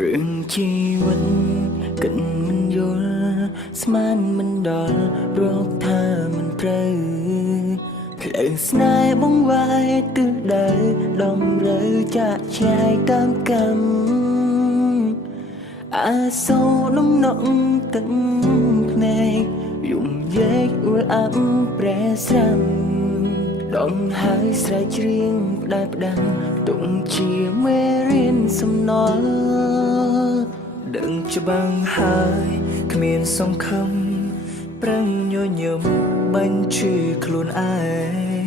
រឿងជីវិតគិនមិនយល់ស្មានមិនដល់រកថាមិនត្រូវផ្លូវស្នេហ៍បងវាយទិសដៅដំរើចាក់ឆ្ងាយតាមកម្មអាសូរនំនក់ទឹកភ្នែកយំយែកអួលអាប់ប្រែស្រាំដងហើយស្រែកច្រៀងផ្ដែផ្ដាំទុំជាមេរៀនសំណល់ដឹងច្បាស់ហើយគ្មានសង្ឃឹមប្រឹងញញឹមបាញ់ជឿខ្លួនឯង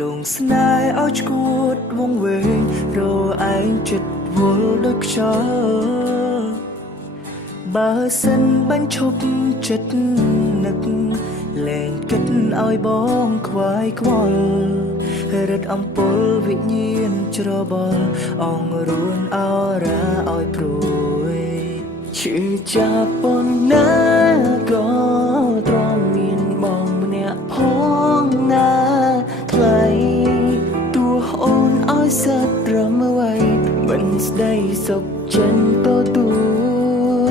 លងស្នេហ៍ឲ្យឈួតវងវែងរឯងចិត្តវល់ដូចខ្យល់បើសិនបាញ់ឈប់ចិត្តនឹកលែងគិតឲ្យបងខ្វាយខ្វល់រឹតអំពុលវិញ្ញាណច្របល់អងរួនអរ៉ាឲ្យព្រួយឈឺចាប់ប៉ុណ្ណាក៏ទ្រាំមានបងម្នាក់ផងណាថ្លៃទោះអូនឲ្យសិតត្រឹមអ្វីមិនស្ដីសុខចិនទទួ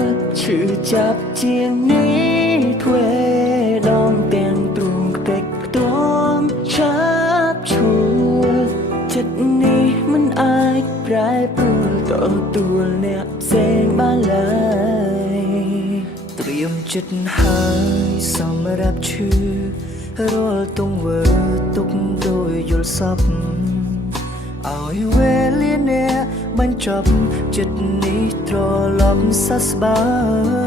លឈឺចាប់ជាងនេះធ្វេដងទាំងទ្រូងខ្ទេចខ្ទាំឆាប់ឈួរចិត្តនេះមិនអាចប្រែប្រួលទទួលអ្នកផ្សេងបានឡើយត្រៀមចិត្តហើយសម្រាប់ឈឺរាល់ទង្វើទុកដោយយល់សប្តិឲ្យវេលាអ្នកបញ្ចប់ចិត្តនេះត្រឡប់សះស្បើ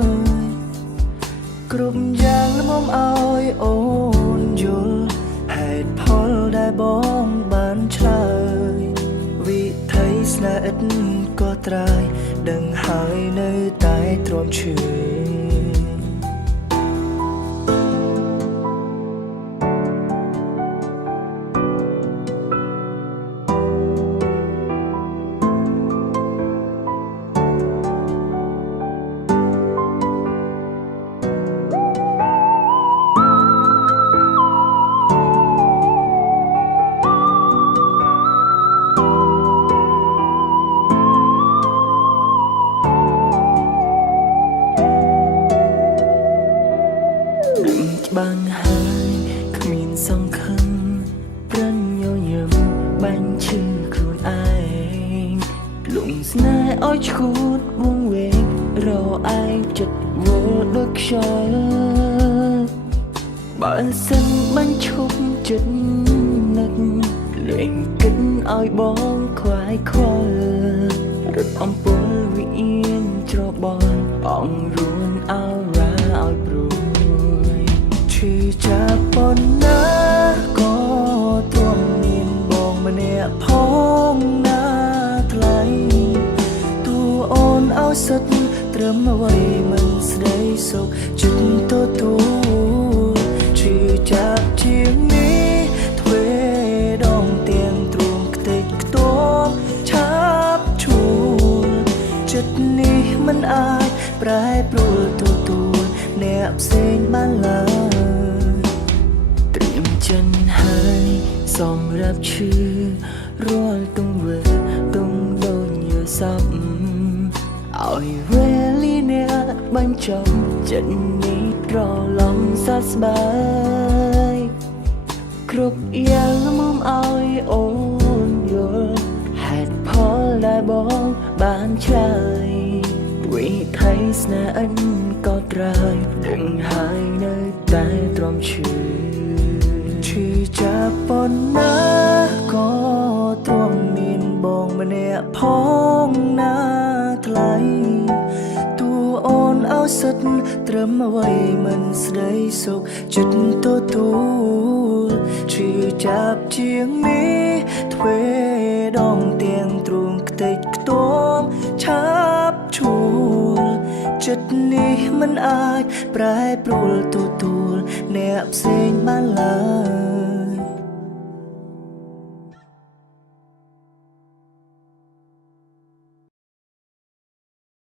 យគ្រប់យ៉ាងល្មមឲ្យអូនយល់ហេតុផលដែលបងបានឆ្លើយវិថីស្នេហ៍ឥតក៏ត្រាយដឹងហើយនៅតែទ្រាំឈឺបាំងហើយគ្មានសង្ឃឹមប្រឹងញញឹមបាញ់ឈឺខ្លួនឯងលងស្នេហ៍ឲ្យឈួតវងវែងរឯងចិត្តវល់ដូចខ្យល់បើសិនបាញ់ឈប់ចិត្តនឹកលែងគិតឲ្យបងខ្វាយខ្វល់រត់អំពុលវិញ្ញាណច្របល់អងរួនអោរ៉ាឲ្យព្រួយឈឺចាប់ប៉ុណ្ណាក៏ទ្រាំមានបងម្នាក់ផងណាថ្លៃតួអូនឲ្យសិតត្រឹមអ្វីមិនស្ដីសុខចិត្តទទួលឈឺចាប់ជាងនេះទ្វេដងទាំងទ្រូងខ្ទេចខ្ទាំឆាប់ឈួលចិត្តនេះមិនអាចប្រែប្រួលទទួលអ្នកផ្សេងបានឡើយត្រៀមចិនហើយសម្រាប់ឈឺរាល់ទង្វើទុំដូចញើសពឲ្យវេលាអ្នកបញ្ចប់ចិត្តនេះត្រឡំសះស្បើយគ្រប់យ៉ាងមកឲ្យអូនយល់ហេតុផលដែលបងបានឆ្លើយវិថីស្នេហ៍ឥនក៏ត្រើយដឹងហើយនៅតែទ្រាំឈឺឈឺចាប់ប៉ុណ្ណាក៏ទ្រាំមានបងម្នាក់ផងណាថ្លៃតួអូនឲ្យសិតត្រឹមអ្វីមិនស្ដីសុខចិត្តទទួលឈឺចាប់ជាងនេះទ្វេដងទាំងទ្រូងខ្ទេចខ្ទាំឆាប់ឈួលចិត្តនេះមិនអាចប្រែប្រួលទទួលអ្នកផ្សេងបានឡើយ